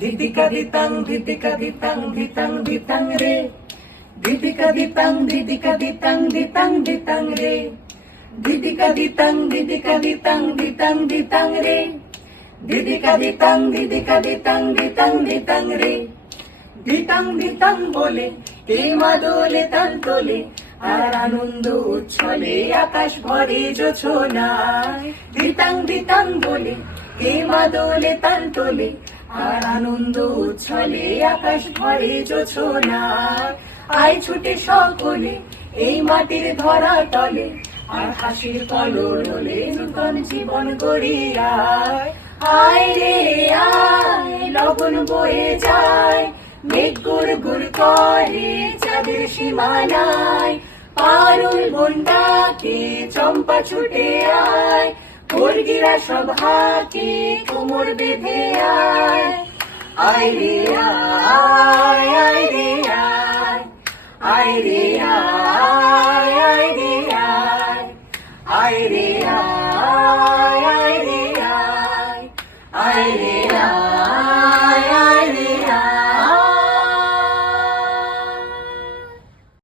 ধিতিকা ধিতাং ধিতিকা ধিতাং ধিতাং ধিতাং রে, ধিতিকা ধিতাং ধিতিকা ধিতাং ধিতাং ধিতাং রে, ধিতিকা ধিতাং ধিতিকা ধিতাং ধিতাং ধিতাং রে, ধিতিকা ধিতাং ধিতিকা ধিতাং ধিতাং ধিতাং রে। ধিতাং ধিতাং বলে কে মা দোলে তাল তোলে, আর আনন্দ উচ্ছলে আকাশ ভরে জোছনায়। ধিতাং ধিতাং বলে কে মা দোলে তাল তোলে, আর আনন্দ উচ্ছলে আকাশ ভরে জোছনায়। আয় ছুটে সকলে এই মাটির ধরা তলে, আর হাসির কলরলে নূতন জীবন গড়িয়ায়। আয় রে আয় লগন বয়ে যায়, মেঘ গুড় গুড় করে চাঁদের সীমানায়। পারুল বন্ডাকে চম্পা ছুটে আয়, বর্গিরা সব হাকে কোমর বেঁধে আয়। আয় রে আয়, আয় রে আয়, আয় রে আয়, আয় রে আয়, আয় রে আয়।